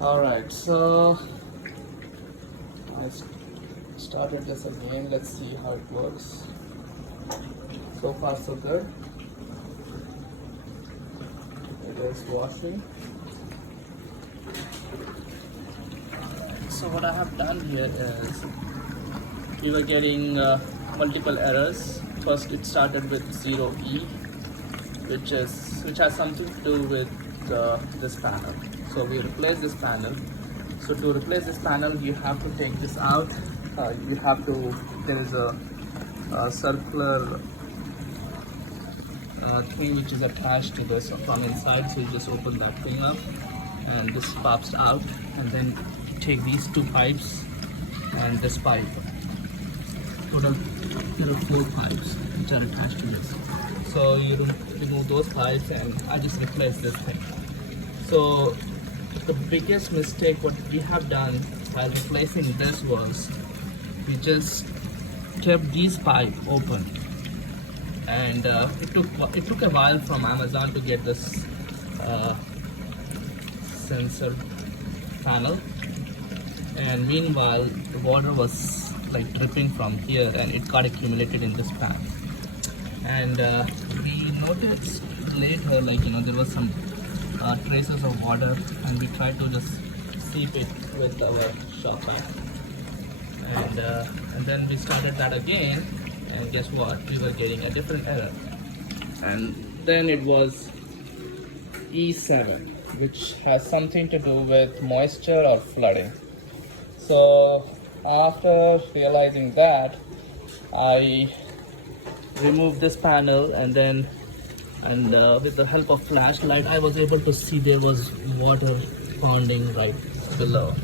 Alright, so I started this again. Let's see how it works. So far so good. It is washing. So what I have done here is we were getting multiple errors. First it started with 0E, which has something to do with this panel. So we replace this panel. So to replace this panel, you have to take this out. There is a circular thing which is attached to this from inside. So you just open that thing up and this pops out, and then take these two pipes and this pipe. Total there are 4 pipes which are attached to this. So you remove those pipes and I just replace this thing. So the biggest mistake what we have done while replacing this was we just kept these pipe open, and it took a while from Amazon to get this sensor panel, and meanwhile the water was like dripping from here and it got accumulated in this pan. And we noticed later, like, there was some traces of water, and we tried to just seep it with our shop vac. And then we started that again, and guess what, we were getting a different error. And then it was E7, which has something to do with moisture or flooding. So after realizing that, I removed this panel, and with the help of flashlight I was able to see there was water ponding right below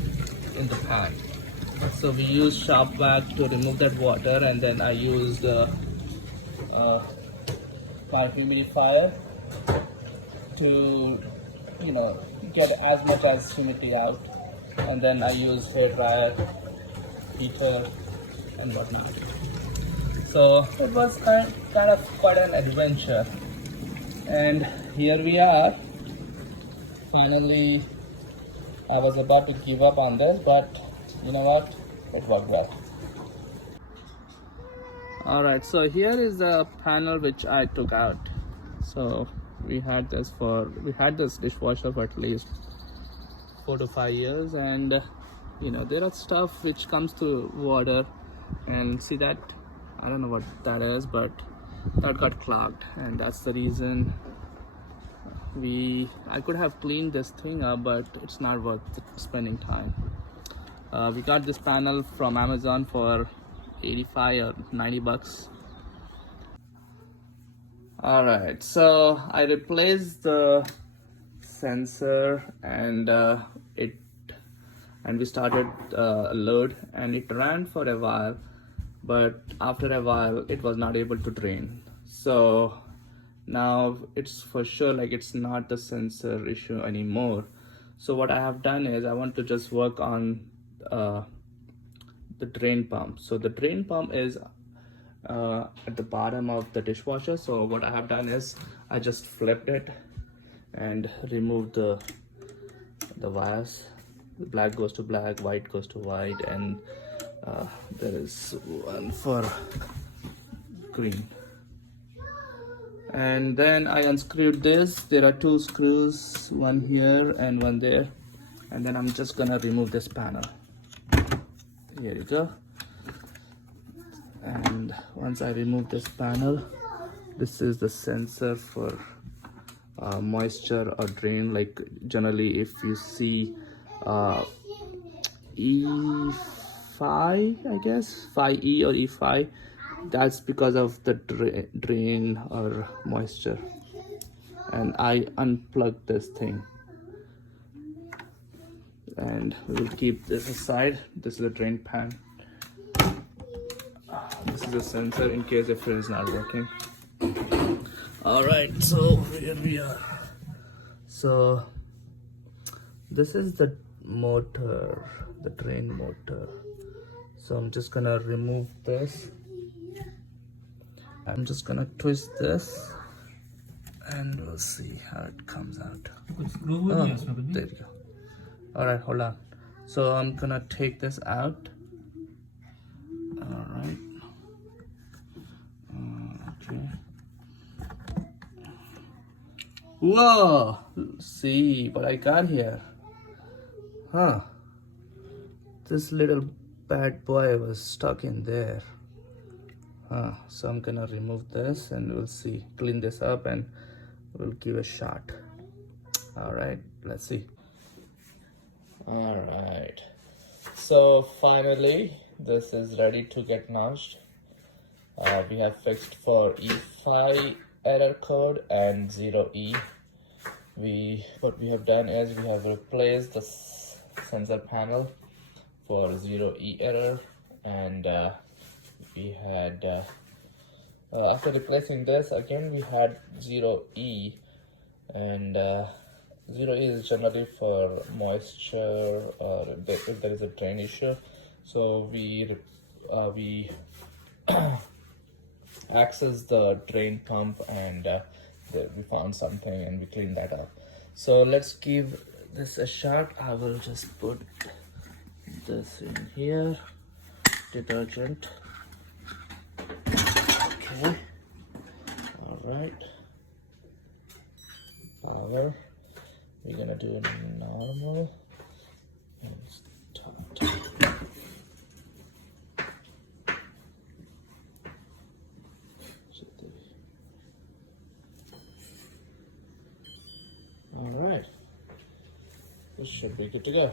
in the pan. So we used shop vac to remove that water, and then I used my humidifier to get as much as humidity out, and then I used hair dryer, heater and whatnot. So it was kind of quite an adventure, and here we are. Finally, I was about to give up on this, but you know what, it worked well. Alright, so here is the panel which I took out. So we had this dishwasher for at least 4 to 5 years, and there are stuff which comes through water, and see that, I don't know what that is, but that got clogged, and that's the reason I could have cleaned this thing up, but it's not worth spending time. We got this panel from Amazon for 85 or 90 bucks. Alright, so I replaced the sensor, and we started a load, and it ran for a while, but after a while it was not able to drain. So now it's for sure like it's not the sensor issue anymore. So what I have done is I want to just work on the drain pump. So the drain pump is at the bottom of the dishwasher. So what I have done is I just flipped it and removed the wires. Black goes to black, white goes to white, and there is one for green. And then I unscrewed this. There are 2 screws, one here and one there, and then I'm just gonna remove this panel. Here you go. And once I remove this panel, this is the sensor for moisture or drain. Like generally if you see E5, I guess 5E or E5, that's because of the drain or moisture. And I unplugged this thing, and we will keep this aside. This is the drain pan. This is the sensor in case if it is not working. Alright, so here we are. So this is the motor, the drain motor. So I'm just gonna remove this. I'm just gonna twist this, and we'll see how it comes out. Oh, there you go. All right, hold on. So I'm gonna take this out. All right. Okay. Whoa! See what I got here. Huh. This little bad boy was stuck in there. Huh. So I'm gonna remove this and we'll see. Clean this up and we'll give a shot. All right, let's see. All right. So finally, this is ready to get launched. We have fixed for E5 error code and 0E. What we have done is we have replaced the sensor panel for 0E error, and we had after replacing this again we had 0E, and 0E is generally for moisture or if there is a drain issue. So we access the drain pump, and we found something and we cleaned that up. So let's give this a shot. I will just put this in here. Detergent. Okay. All right. Power. We're gonna do it normal. And start. All right, this should be good to go.